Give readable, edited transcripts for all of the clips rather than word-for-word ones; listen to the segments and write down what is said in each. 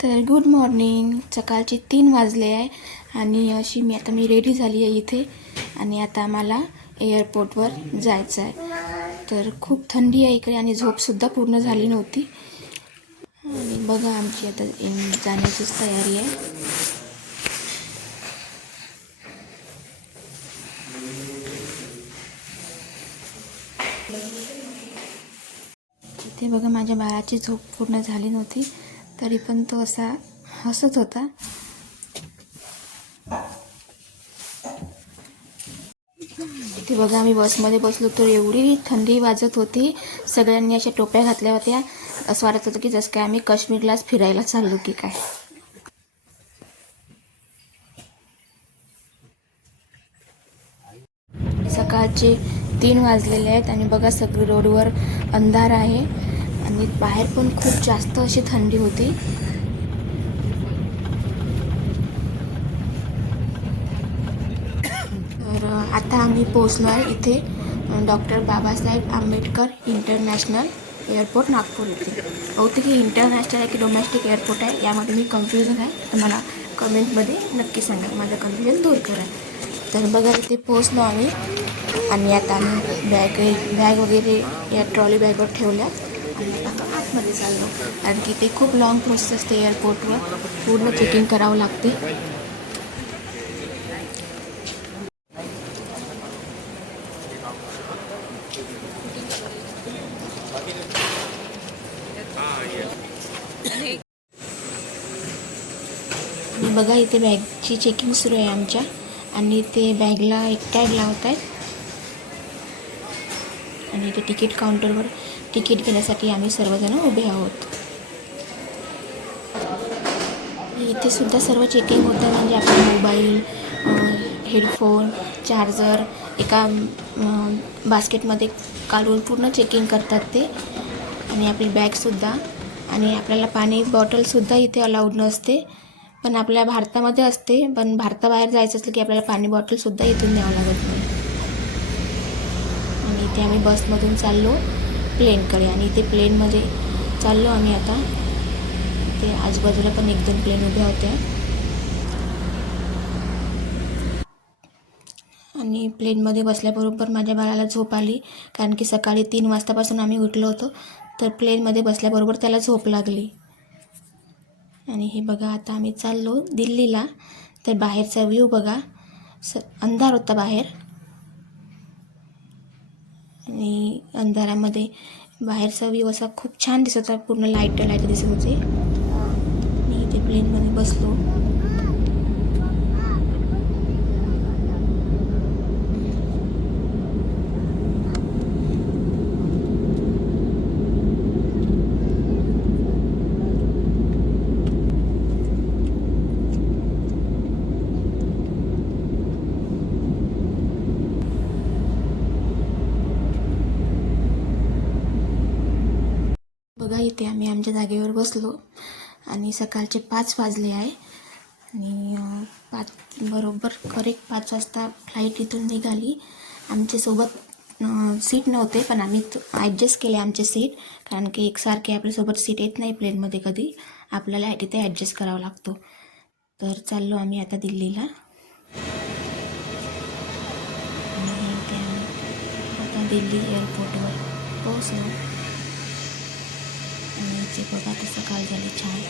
तर good morning. सकाळचे 3 वाजले आहे आणि अशी मी रेडी झाली आहे इथे आणि आता आम्हाला एअरपोर्टवर जायचं आहे. तर खूप थंडी आहे इकडे आणि झोपसुद्धा पूर्ण झाली नव्हती. आणि बघा आमची आता जाण्याचीच तयारी आहे. इथे बघा माझ्या बाळाची झोप पूर्ण झाली नव्हती तरी पण तो असा हसत होता. इथे बघा आम्ही बसमध्ये बसलो तर एवढी थंडी वाजत होती. सगळ्यांनी अशा टोप्या घातल्या होत्या. असं वाटत होतं की जसं काय आम्ही काश्मीरलाच फिरायला चाललो की काय. सकाळचे 3 वाजलेले आहेत आणि बघा सगळी रोडवर अंधार आहे आणि बाहेर पण खूप जास्त अशी थंडी होती. तर आता आम्ही पोहोचलो आहे इथे doctor Babasaheb Ambedkar international airport Nagpur येथे. बहुतेक हे इंटरनॅशनल आहे की डोमेस्टिक एअरपोर्ट आहे यामध्ये मी कन्फ्युजन आहे. तर मला कमेंटमध्ये नक्की सांगा, माझं कन्फ्युजन दूर करा. तर बघा इथे पोहोचलो आम्ही आणि आता आम्ही बॅग वगैरे या ट्रॉली बॅगवर ठेवल्या आणि आता आतमध्ये चाललो. कारण की ते खूप लॉंग प्रोसेस असते. एअरपोर्टवर पूर्ण चेकिंग करावं लागते. आणि बघा इथे बॅगची चेकिंग सुरू आहे आमच्या आणि ते बॅगला एक टॅग लावत आहेत आणि इथे तिकीट काउंटरवर तिकीट घेण्यासाठी आम्ही सर्वजण उभे आहोत. इथे सुद्धा सर्व चेकिंग होतं. म्हणजे आपला मोबाईल, हेडफोन, चार्जर एका बास्केटमध्ये काढून पूर्ण चेकिंग करतात ते. आणि आपली बॅगसुद्धा आणि आपल्याला पाणी बॉटलसुद्धा इथे अलाउड नसते. पण आपल्या भारतामध्ये असते. पण भारताबाहेर जायचं असलं की आपल्याला पाणी बॉटलसुद्धा इथून न्यावं लागत नाही. आणि इथे आम्ही बसमधून चाललो प्लेनकडे आणि इथे प्लेनमध्ये चाललो आम्ही आता. ते आजूबाजूला पण 1-2 प्लेन उभ्या होत्या आणि प्लेनमध्ये बसल्याबरोबर माझ्या बाळाला झोप आली. कारण की सकाळी 3 वाजतापासून आम्ही उठलो होतो. तर प्लेनमध्ये बसल्याबरोबर त्याला झोप लागली. आणि हे बघा आता आम्ही चाललो दिल्लीला. तर बाहेरचा व्ह्यू बघा, अंधार होता बाहेर आणि अंधारामध्ये बाहेरचा व्ह्यू असा खूप छान दिसत होता. पूर्ण लाईट दिसत होते. आणि इथे प्लेनमध्ये बसलो. बघा इथे आम्ही आमच्या जागेवर बसलो आणि सकाळचे 5 वाजले आहे आणि 5 बरोबर करेक्ट 5 वाजता फ्लाईट इथून निघाली. आमच्यासोबत सीट नव्हते पण आम्ही ॲडजस्ट केले आमचे सीट. कारण की एकसारखे आपल्यासोबत सीट येत नाही प्लेनमध्ये कधी. आपल्याला तिथे ॲडजस्ट करावा लागतो. तर चाललो आम्ही आता दिल्लीला. आणि इथे आम्ही आता दिल्ली एअरपोर्टवर पोहोचलो. आणि इथे बघा आता सकाळ झाली छान.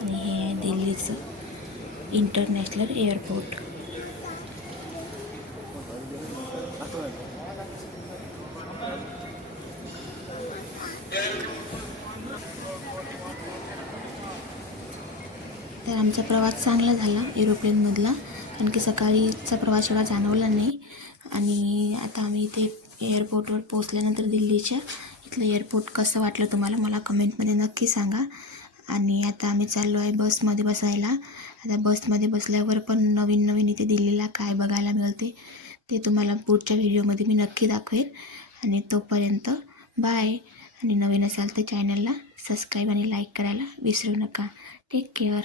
आणि हे आहे दिल्लीचं इंटरनॅशनल एअरपोर्ट. तर आमचा प्रवास चांगला झाला एरोप्लेनमधला. कारण की सकाळीचा प्रवास एवढा जाणवला नाही. आणि आता आम्ही इथे एअरपोर्टवर पोहोचल्यानंतर दिल्लीच्या इथलं एअरपोर्ट कसं वाटलं तुम्हाला मला कमेंटमध्ये नक्की सांगा. आणि आता आम्ही चाललो आहे बसमध्ये बसायला. आता बसमध्ये बसल्यावर पण नवीन इथे दिल्लीला काय बघायला मिळते ते तुम्हाला पुढच्या व्हिडिओमध्ये मी नक्की दाखवेन. आणि तोपर्यंत बाय. आणि नवीन असाल तर चॅनलला सबस्क्राईब आणि लाईक करायला विसरू नका. Take care.